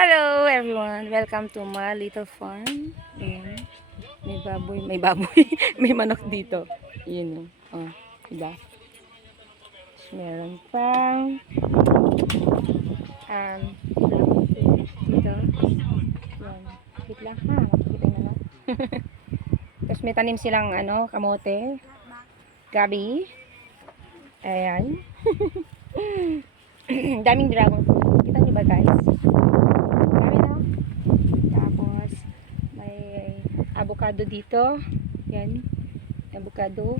Hello everyone! Welcome to my little farm. Ayan. May baboy, may manok dito. Yun oh. Diba? Meron pang dito. Yan. Wait lang ha. Makikita nyo na. Tapos may tanim silang kamote. Gabi. Ayan. Daming dragon fruit. Kita nyo ba guys? Dami na. Tapos may avocado dito. Yan. Avocado.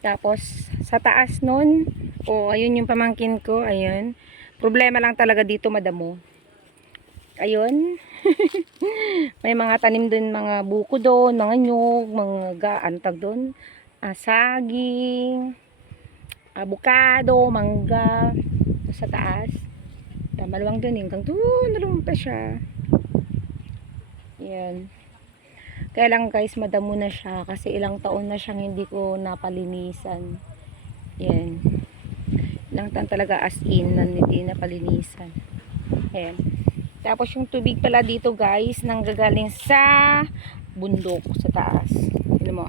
Tapos sa taas nun, ayun yung pamangkin ko. Ayun. Problema lang talaga dito, madamo. Ayun. May mga tanim dun, mga buko doon, mga nyug, mga antag doon. Saging, avocado, mangga. Sa taas. Maluwang dun, hanggang doon, naluwang pa siya. Yan. Kaya lang guys, madamo na siya kasi ilang taon na siyang hindi ko napalinisan. Yan. Ilang taon talaga as in na hindi napalinisan. Ayan. Tapos yung tubig pala dito guys, nanggagaling sa bundok sa taas. Tignan mo.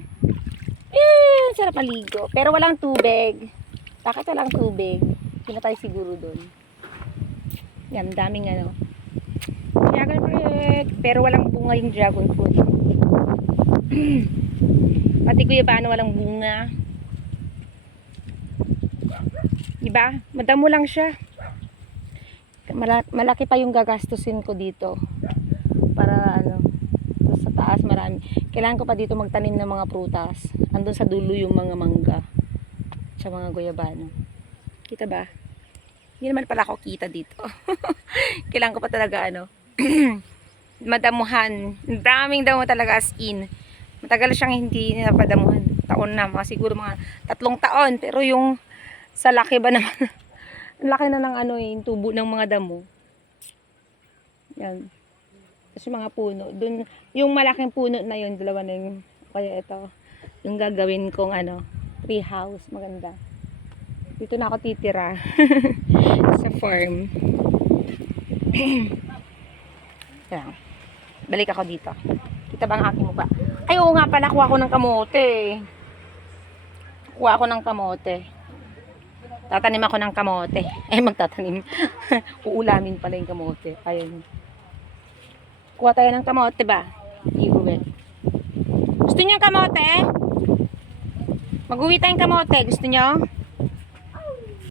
Sarap maligo. Pero walang tubig. Bakit walang tubig? Hindi na tayo siguro doon. Yan, daming dragon fruit. Pero walang bunga yung dragon fruit. Pati guyabano walang bunga. Diba? Madamo lang siya. Malaki pa yung gagastusin ko dito. Para sa taas marami. Kailangan ko pa dito magtanim ng mga prutas. Andun sa dulo yung mga mangga. Sa mga guyabano. Kita ba? Hindi naman pala ako kita dito. Kailangan ko pa talaga madamuhan. Daming damo talaga as in. Matagal siyang hindi napadamuhan. Taon na. Siguro mga 3 taon. Pero yung sa laki ba naman. Ang laki na ng yung tubo ng mga damo. Yan. Tapos yung mga puno. Dun, yung malaking puno na yun. Dalawa na yung. Kaya ito. Yung gagawin kong tree house. Maganda. Dito na ako titira. Sa farm. Yan. Balik ako dito. Kita ba ang aking mukha? Ay, oo nga pala, kuha ko ng kamote. Kuha ko ng kamote. Tatanim ako ng kamote. Magtatanim. Uulamin pala yung kamote. Ayun. Kuha tayo ng kamote ba? Iuwi. Gusto niyo kamote? Mag-uwi tayong kamote. Gusto niyo?